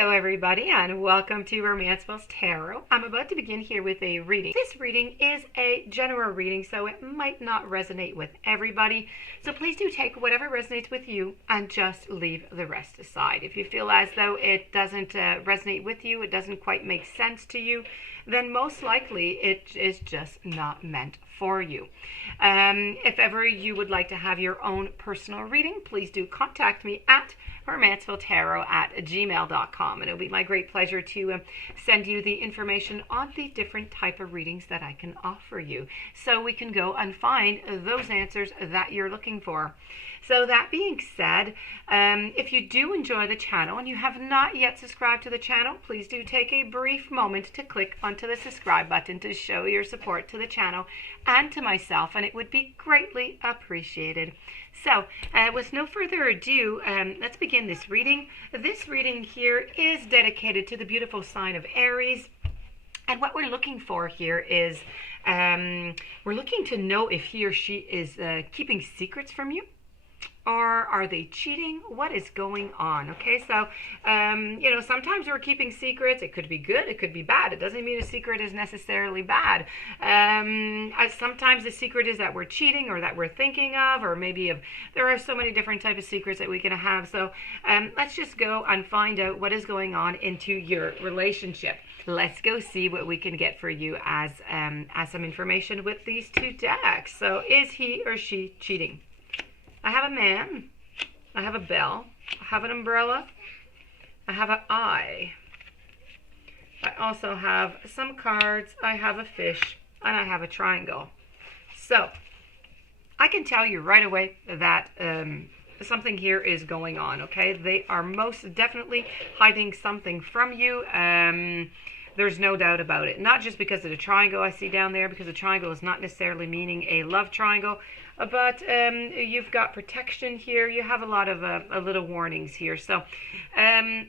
Hello everybody and welcome to Romancefull's Tarot. I'm about to begin here with a reading. This reading is a general reading, so it might not resonate with everybody. So please do take whatever resonates with you and just leave the rest aside. If you feel as though it doesn't resonate with you, it doesn't quite make sense to you, then most likely it is just not meant for you. If ever you would like to have your own personal reading, please do contact me at romancefulltarot@gmail.com, and it'll be my great pleasure to send you the information on the different type of readings that I can offer you, so we can go and find those answers that you're looking for. So that being said, if you do enjoy the channel and you have not yet subscribed to the channel, please do take a brief moment to click onto the subscribe button to show your support to the channel and to myself, and it would be greatly appreciated. So with no further ado, let's begin this reading. This reading here is dedicated to the beautiful sign of Aries. And what we're looking for here is we're looking to know if he or she is keeping secrets from you. Or are they cheating? What is going on? Okay, so, sometimes we're keeping secrets. It could be good, it could be bad. It doesn't mean a secret is necessarily bad. Sometimes the secret is that we're cheating or that we're thinking of, or maybe there are so many different types of secrets that we can have. So let's just go and find out what is going on into your relationship. Let's go see what we can get for you as some information with these two decks. So is he or she cheating? I have a man, I have a bell, I have an umbrella, I have an eye. I also have some cards, I have a fish, and I have a triangle. So, I can tell you right away that something here is going on, okay? They are most definitely hiding something from you. There's no doubt about it. Not just because of the triangle I see down there, because the triangle is not necessarily meaning a love triangle, but you've got protection here. You have a lot of little warnings here. So the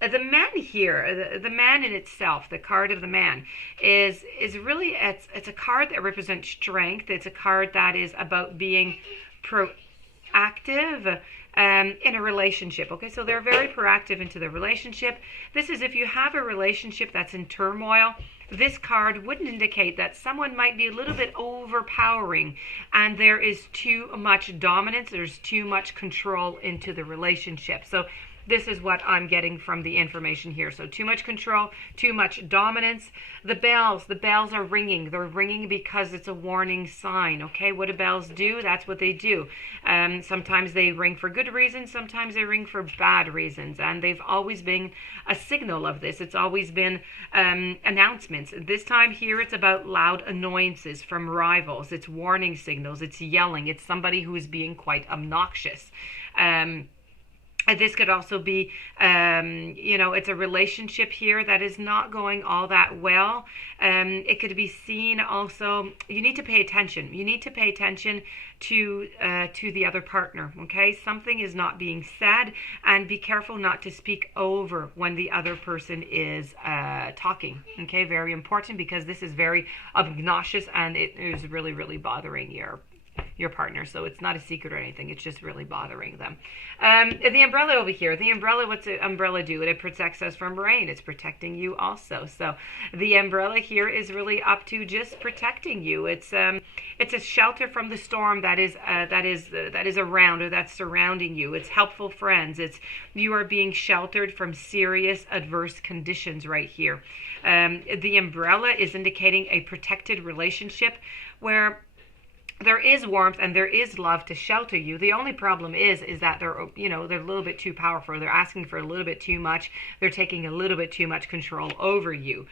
man here, the man in itself, the card of the man, is really, it's a card that represents strength. It's a card that is about being proactive in a relationship. Okay, so they're very proactive into the relationship. This is if you have a relationship that's in turmoil. This card wouldn't indicate that someone might be a little bit overpowering and there is too much dominance, there's too much control into the relationship. So this is what I'm getting from the information here. So too much control, too much dominance. The bells are ringing. They're ringing because it's a warning sign. Okay, what do bells do? That's what they do. Sometimes they ring for good reasons. Sometimes they ring for bad reasons. And they've always been a signal of this. It's always been announcements. This time here, it's about loud annoyances from rivals. It's warning signals. It's yelling. It's somebody who is being quite obnoxious. This could also be, it's a relationship here that is not going all that well. It could be seen also, you need to pay attention. You need to pay attention to the other partner, okay? Something is not being said, and be careful not to speak over when the other person is talking, okay? Very important, because this is very obnoxious and it is really, really bothering your partner. So it's not a secret or anything, it's just really bothering them. The umbrella over here, the umbrella, what's the umbrella do? It protects us from rain. It's protecting you also. So the umbrella here is really up to just protecting you. It's a shelter from the storm that is around, or that's surrounding you. It's helpful friends. You are being sheltered from serious adverse conditions right here. The umbrella is indicating a protected relationship where there is warmth and there is love to shelter you. The only problem is that they're a little bit too powerful. They're asking for a little bit too much. They're taking a little bit too much control over you.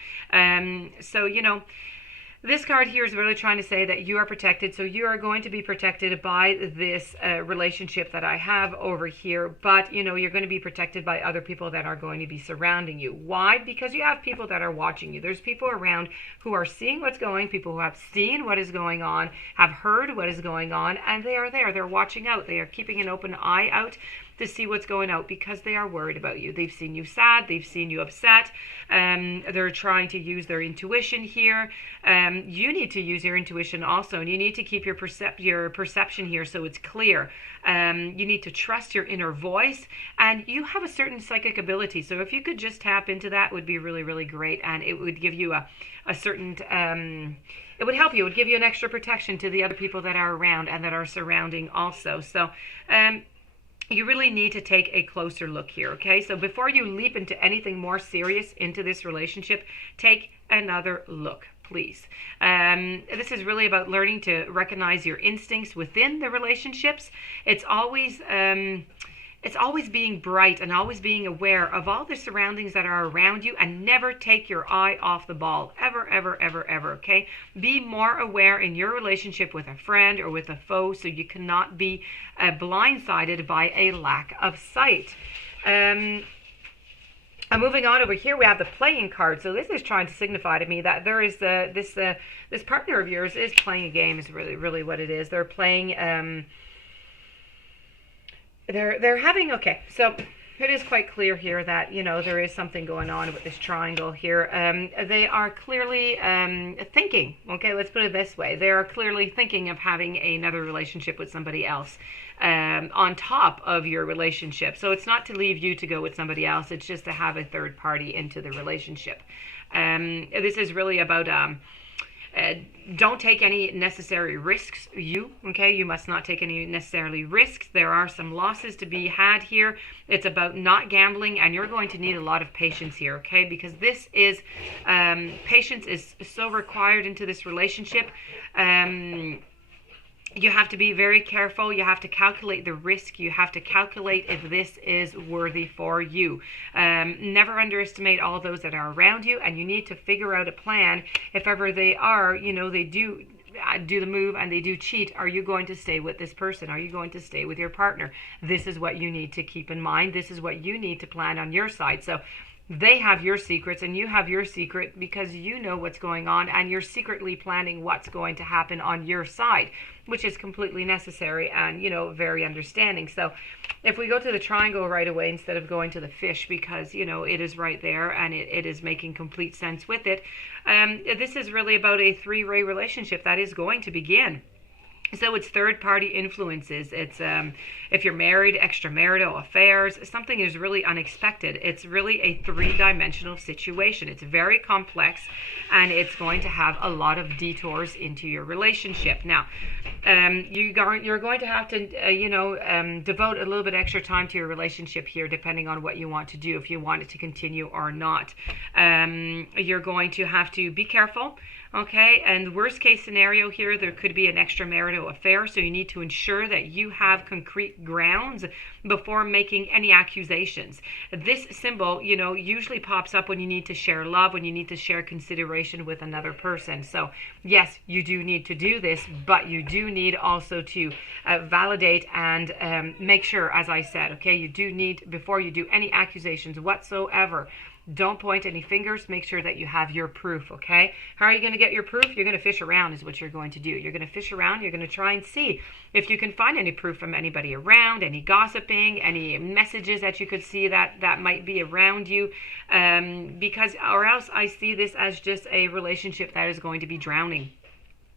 This card here is really trying to say that you are protected. So you are going to be protected by this relationship that I have over here. But, you're going to be protected by other people that are going to be surrounding you. Why? Because you have people that are watching you. There's people around who are seeing what's going, people who have seen what is going on, have heard what is going on, and they are there. They're watching out. They are keeping an open eye out to see what's going out because they are worried about you. They've seen you sad. They've seen you upset. They're trying to use their intuition here. You need to use your intuition also, and you need to keep your perception here so it's clear. You need to trust your inner voice, and you have a certain psychic ability. So if you could just tap into that, it would be really, really great, and it would give you a certain it would help you. It would give you an extra protection to the other people that are around and that are surrounding also. So you really need to take a closer look here, okay? So before you leap into anything more serious into this relationship, take another look, please. This is really about learning to recognize your instincts within the relationships. It's always being bright and always being aware of all the surroundings that are around you, and never take your eye off the ball, ever, ever, ever, ever, okay? Be more aware in your relationship with a friend or with a foe, so you cannot be blindsided by a lack of sight. Moving on over here, we have the playing card. So this is trying to signify to me that there is this partner of yours is playing a game, is really what it is. They're playing... They're having, okay, so it is quite clear here that, you know, there is something going on with this triangle here. They are clearly thinking, okay, let's put it this way. They are clearly thinking of having another relationship with somebody else on top of your relationship. So it's not to leave you to go with somebody else. It's just to have a third party into the relationship. This is really about... don't take any necessary risks, okay? You must not take any necessarily risks. There are some losses to be had here. It's about not gambling, and you're going to need a lot of patience here, okay? Because this is, patience is so required into this relationship. You have to be very careful. You have to calculate the risk. You have to calculate if this is worthy for you. Never underestimate all those that are around you, and you need to figure out a plan. If ever they are, you know, they do the move and they do cheat, are you going to stay with this person? Are you going to stay with your partner? This is what you need to keep in mind. This is what you need to plan on your side. So they have your secrets and you have your secret, because you know what's going on and you're secretly planning what's going to happen on your side, which is completely necessary and, you know, very understanding. So if we go to the triangle right away instead of going to the fish, because, you know, it is right there and it is making complete sense with it. This is really about a three-way relationship that is going to begin. So it's third-party influences. It's if you're married, extramarital affairs, something is really unexpected. It's really a three-dimensional situation. It's very complex, and it's going to have a lot of detours into your relationship. Now, you're going to have to, devote a little bit extra time to your relationship here, depending on what you want to do, if you want it to continue or not. You're going to have to be careful. Okay, and worst case scenario here, there could be an extramarital affair, so you need to ensure that you have concrete grounds before making any accusations. This symbol, you know, usually pops up when you need to share love, when you need to share consideration with another person. So yes, you do need to do this, but you do need also to validate and make sure, as I said, okay, you do need, before you do any accusations whatsoever, don't point any fingers. Make sure that you have your proof, okay? How are you going to get your proof? You're going to fish around is what you're going to do. You're going to fish around. You're going to try and see if you can find any proof from anybody around, any gossiping, any messages that you could see that might be around you. Because, or else I see this as just a relationship that is going to be drowning.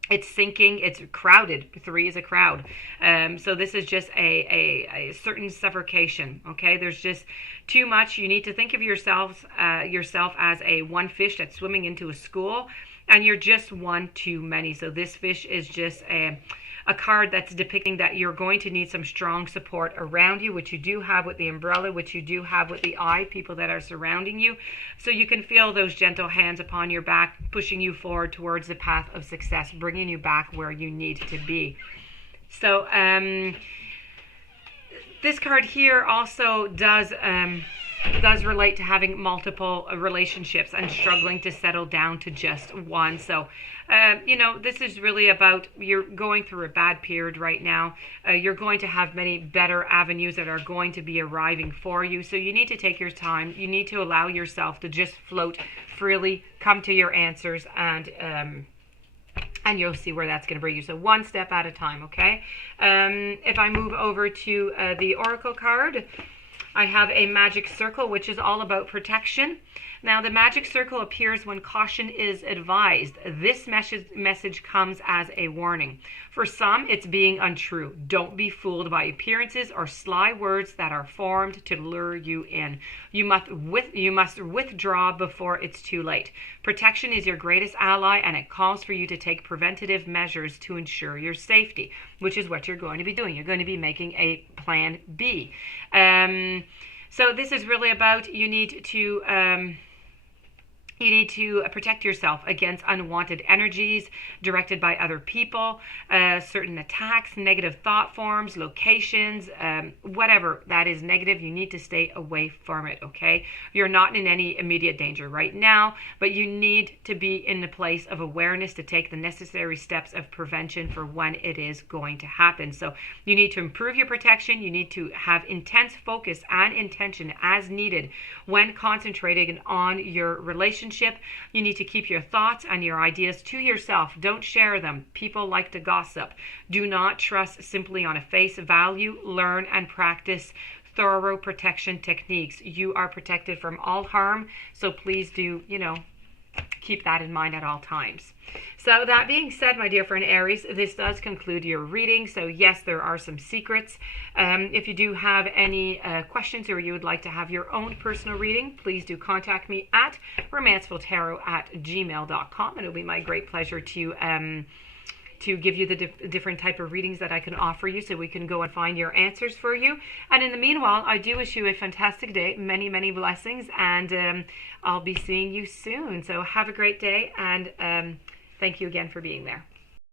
It's sinking, it's crowded. 3 is a crowd. So this is just a certain suffocation, okay? There's just too much. You need to think of yourself as a one fish that's swimming into a school, and you're just one too many. So this fish is just a card that's depicting that you're going to need some strong support around you, which you do have with the umbrella, which you do have with the eye, people that are surrounding you. So you can feel those gentle hands upon your back, pushing you forward towards the path of success, bringing you back where you need to be. So this card here also does relate to having multiple relationships and struggling to settle down to just one. So, this is really about, you're going through a bad period right now. You're going to have many better avenues that are going to be arriving for you. So you need to take your time. You need to allow yourself to just float freely, come to your answers, and And you'll see where that's going to bring you. So one step at a time, okay? If I move over to the Oracle card, I have a magic circle, which is all about protection. Now, the magic circle appears when caution is advised. This message comes as a warning. For some, it's being untrue. Don't be fooled by appearances or sly words that are formed to lure you in. You must withdraw before it's too late. Protection is your greatest ally, and it calls for you to take preventative measures to ensure your safety, which is what you're going to be doing. You're going to be making a plan B. So this is really about you need to protect yourself against unwanted energies directed by other people, certain attacks, negative thought forms, locations, whatever that is negative, you need to stay away from it, okay? You're not in any immediate danger right now, but you need to be in the place of awareness to take the necessary steps of prevention for when it is going to happen. So you need to improve your protection. You need to have intense focus and intention as needed when concentrating on your relationship. You need to keep your thoughts and your ideas to yourself. Don't share them. People like to gossip. Do not trust simply on a face value. Learn and practice thorough protection techniques. You are protected from all harm, so please do, keep that in mind at all times. So that being said, my dear friend Aries, this does conclude your reading. So yes, there are some secrets. If you do have any questions or you would like to have your own personal reading, please do contact me at romancefulltarot@gmail.com, and it'll be my great pleasure to give you the different type of readings that I can offer you, so we can go and find your answers for you. And in the meanwhile, I do wish you a fantastic day, many, many blessings, and I'll be seeing you soon. So have a great day, and thank you again for being there.